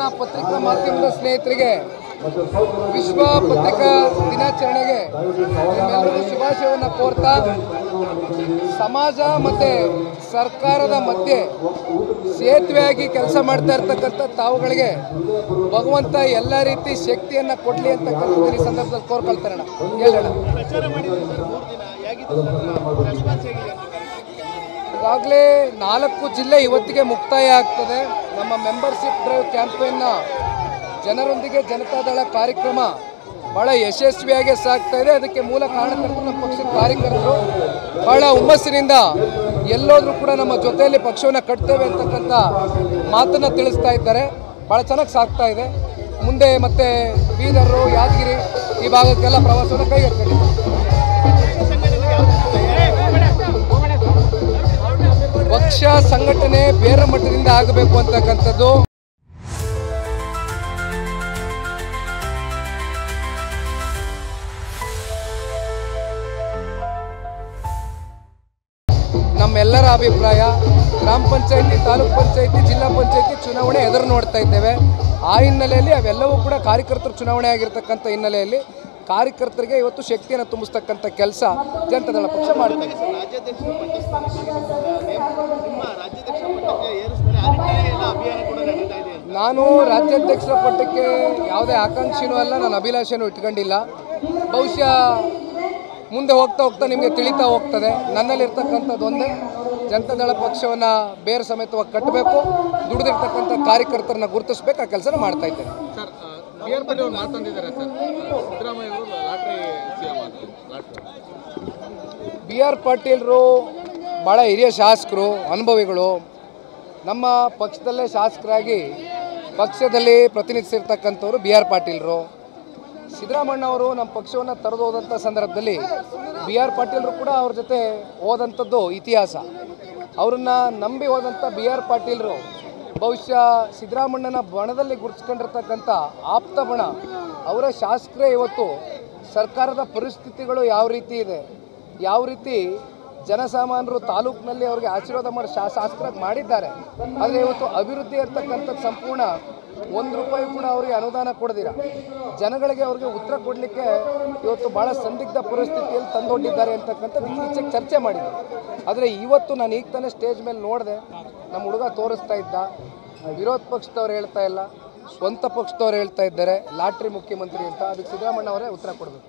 ನನ್ನ ಪತ್ರಿಕಾ ಮಾಧ್ಯಮದ ಸ್ನೇಹಿತರಿಗೆ ವಿಶ್ವ ಪತ್ರಿಕಾ ದಿನಾಚರಣೆಗೆ ನಿಮ್ಮೆಲ್ಲರಿಗೂ ಶುಭಾಶಯವನ್ನು ಕೋರ್ತಾ, ಸಮಾಜ ಮತ್ತು ಸರ್ಕಾರದ ಮಧ್ಯೆ ಸೇತುವೆಯಾಗಿ ಕೆಲಸ ಮಾಡ್ತಾ ಇರ್ತಕ್ಕಂಥ ತಾವುಗಳಿಗೆ ಭಗವಂತ ಎಲ್ಲ ರೀತಿ ಶಕ್ತಿಯನ್ನು ಕೊಡಲಿ ಅಂತಕ್ಕಂಥದ್ದು ಈ ಸಂದರ್ಭದಲ್ಲಿ ಕೋರ್ಕೊಳ್ತಾರಣ ಹೇಳೋಣ. ಈಗಾಗಲೇ 4 ಜಿಲ್ಲೆ ಇವತ್ತಿಗೆ ಮುಕ್ತಾಯ ಆಗ್ತದೆ. ನಮ್ಮ ಮೆಂಬರ್ಶಿಪ್ ಡ್ರೈವ್ ಕ್ಯಾಂಪೇನ್ನ ಜನರೊಂದಿಗೆ ಜನತಾದಳ ಕಾರ್ಯಕ್ರಮ ಭಾಳ ಯಶಸ್ವಿಯಾಗಿ ಸಾಗ್ತಾ ಇದೆ. ಅದಕ್ಕೆ ಮೂಲ ಕಾರಣಕರ್ತರು ನಮ್ಮ ಪಕ್ಷದ ಕಾರ್ಯಕರ್ತರು ಭಾಳ ಹುಮ್ಮಸ್ಸಿನಿಂದ ಎಲ್ಲೋದ್ರೂ ಕೂಡ ನಮ್ಮ ಜೊತೆಯಲ್ಲಿ ಪಕ್ಷವನ್ನು ಕಟ್ತೇವೆ ಅಂತಕ್ಕಂಥ ಮಾತನ್ನು ತಿಳಿಸ್ತಾ ಇದ್ದಾರೆ. ಭಾಳ ಚೆನ್ನಾಗಿ ಸಾಗ್ತಾ ಇದೆ. ಮುಂದೆ ಮತ್ತೆ ಬೀದರು, ಯಾದಗಿರಿ ಈ ಭಾಗಕ್ಕೆಲ್ಲ ಪ್ರವಾಸವನ್ನು ಕೈಗೆತ್ತಿಕೊಂಡಿದ್ದಾರೆ. ಪಕ್ಷ ಸಂಘಟನೆ ಬೇರೆ ಮಟ್ಟದಿಂದ ಆಗಬೇಕು ಅಂತಕ್ಕಂಥದ್ದು ನಮ್ಮೆಲ್ಲರ ಅಭಿಪ್ರಾಯ. ಗ್ರಾಮ ಪಂಚಾಯತಿ, ತಾಲೂಕ್ ಪಂಚಾಯತಿ, ಜಿಲ್ಲಾ ಪಂಚಾಯತಿ ಚುನಾವಣೆ ಎದುರು ನೋಡ್ತಾ ಇದ್ದೇವೆ. ಆ ಹಿನ್ನೆಲೆಯಲ್ಲಿ ಅವೆಲ್ಲವೂ ಕೂಡ ಕಾರ್ಯಕರ್ತರು ಚುನಾವಣೆ ಆಗಿರ್ತಕ್ಕಂಥ ಹಿನ್ನೆಲೆಯಲ್ಲಿ ಕಾರ್ಯಕರ್ತರಿಗೆ ಇವತ್ತು ಶಕ್ತಿಯನ್ನು ತುಂಬಿಸ್ತಕ್ಕಂಥ ಕೆಲಸ ಜನತಾದಳ ಪಕ್ಷ ಮಾಡ್ತಾರೆ. ನಾನು ರಾಜ್ಯಾಧ್ಯಕ್ಷರ ಪಟ್ಟಕ್ಕೆ ಯಾವುದೇ ಆಕಾಂಕ್ಷೆನೂ ಅಲ್ಲ, ನಾನು ಅಭಿಲಾಷೆನೂ ಇಟ್ಕೊಂಡಿಲ್ಲ. ಬಹುಶಃ ಮುಂದೆ ಹೋಗ್ತಾ ಹೋಗ್ತಾ ನಿಮಗೆ ತಿಳಿತಾ ಹೋಗ್ತದೆ. ನನ್ನಲ್ಲಿರ್ತಕ್ಕಂಥದ್ದು ಒಂದೇ, ಜನತಾದಳ ಪಕ್ಷವನ್ನು ಬೇರೆ ಸಮೇತವಾಗಿ ಕಟ್ಟಬೇಕು, ದುಡಿದಿರ್ತಕ್ಕಂಥ ಕಾರ್ಯಕರ್ತರನ್ನ ಗುರುತಿಸಬೇಕು, ಆ ಕೆಲಸನ ಮಾಡ್ತಾ ಇದ್ದೇನೆ. ಬಿ ಆರ್ ಪಾಟೀಲ್ರು ಭಾಳ ಹಿರಿಯ ಶಾಸಕರು, ಅನುಭವಿಗಳು. ನಮ್ಮ ಪಕ್ಷದಲ್ಲೇ ಶಾಸಕರಾಗಿ ಪಕ್ಷದಲ್ಲಿ ಪ್ರತಿನಿಧಿಸಿರ್ತಕ್ಕಂಥವ್ರು ಬಿ ಆರ್ ಪಾಟೀಲ್ರು. ಸಿದ್ದರಾಮಣ್ಣವರು ನಮ್ಮ ಪಕ್ಷವನ್ನು ತೊರೆದು ಹೋದಂಥ ಸಂದರ್ಭದಲ್ಲಿ ಬಿ ಆರ್ ಪಾಟೀಲ್ರು ಕೂಡ ಅವ್ರ ಜೊತೆ ಹೋದಂಥದ್ದು ಇತಿಹಾಸ. ಅವರನ್ನು ನಂಬಿ ಹೋದಂಥ ಬಿ ಆರ್ ಪಾಟೀಲ್ರು ಬಹುಶಃ ಸಿದ್ದರಾಮಣ್ಣನ ಬಣದಲ್ಲಿ ಗುರುತಿಸ್ಕೊಂಡಿರ್ತಕ್ಕಂಥ ಆಪ್ತ ಬಣ. ಅವರ ಶಾಸಕರೇ ಇವತ್ತು ಸರ್ಕಾರದ ಪರಿಸ್ಥಿತಿಗಳು ಯಾವ ರೀತಿ ಇದೆ, ಯಾವ ರೀತಿ ಜನಸಾಮಾನ್ಯರು ತಾಲೂಕಿನಲ್ಲಿ ಅವ್ರಿಗೆ ಆಶೀರ್ವಾದ ಮಾಡಿ ಶಾಸಕರಾಗಿ ಮಾಡಿದ್ದಾರೆ. ಆದರೆ ಇವತ್ತು ಅಭಿವೃದ್ಧಿ ಇರ್ತಕ್ಕಂಥದ್ದು ಸಂಪೂರ್ಣ ₹1 ಕೂಡ ಅವರಿಗೆ ಅನುದಾನ ಕೊಡದಿರ ಜನಗಳಿಗೆ ಅವ್ರಿಗೆ ಉತ್ತರ ಕೊಡಲಿಕ್ಕೆ ಇವತ್ತು ಭಾಳ ಸಂದಿಗ್ಧ ಪರಿಸ್ಥಿತಿಯಲ್ಲಿ ತಂದೊಡ್ಡಿದ್ದಾರೆ ಅಂತಕ್ಕಂಥದ್ದು ಇತ್ತೀಚೆಗೆ ಚರ್ಚೆ ಮಾಡಿದ್ರು. ಆದರೆ ಇವತ್ತು ನಾನು ಈಗ ತಾನೇ ಸ್ಟೇಜ್ ಮೇಲೆ ನೋಡಿದೆ, ನಮ್ಮ ಹುಡುಗ ತೋರಿಸ್ತಾ ಇದ್ದ, ವಿರೋಧ ಪಕ್ಷದವ್ರು ಹೇಳ್ತಾ ಇಲ್ಲ, ಸ್ವಂತ ಪಕ್ಷದವ್ರು ಹೇಳ್ತಾ ಇದ್ದಾರೆ ಲಾಟ್ರಿ ಮುಖ್ಯಮಂತ್ರಿ ಅಂತ. ಅದಕ್ಕೆ ಸಿದ್ದರಾಮಣ್ಣ ಅವರೇ ಉತ್ತರ ಕೊಡಬೇಕು.